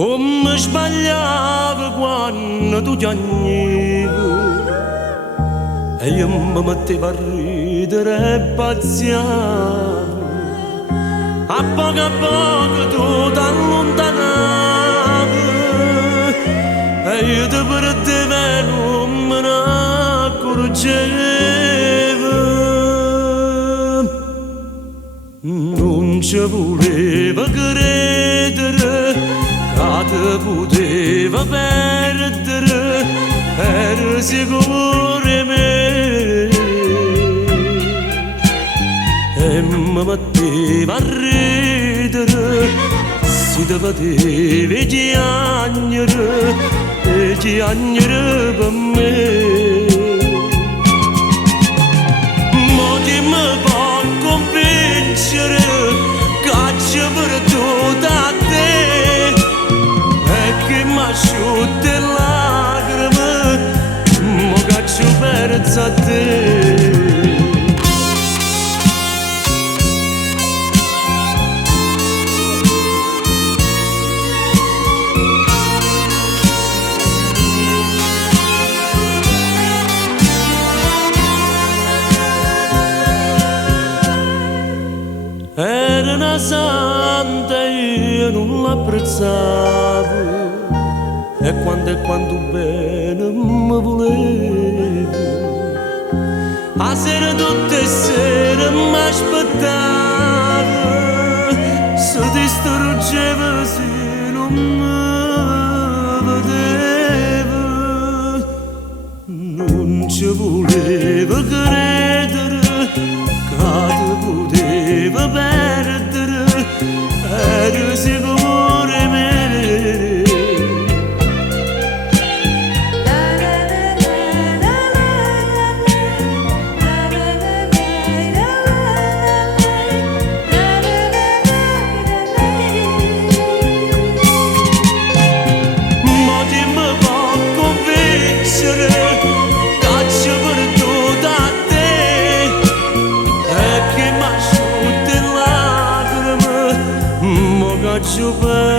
come sbagliavo quando tu piangevi e io mi mettevo a ridere e pazziavo. A poco tu t'allontanavi e io ti perdevo e non me ne accorgevo. Non ci voleva credere che ti poteva perdere, ero sicuro di me e mi metteva a ridere se ti vedevi piangere e piangere per me. Ma chi mi può convincere che ci perduto a te e che mi asciutta le lacrime, ma che ci perso a te. Era una santa e io non l'apprezzavo e quando bene mi volevo. A sera tutte sere mi aspettavo, si distruggeva se non mi vedeva. Non ci voleva credere che ti poteva perdere, ero sicuro di me. Ma chi mi può convincere che ci perduto a te e che mi asciutta le lacrime, ma che ci perso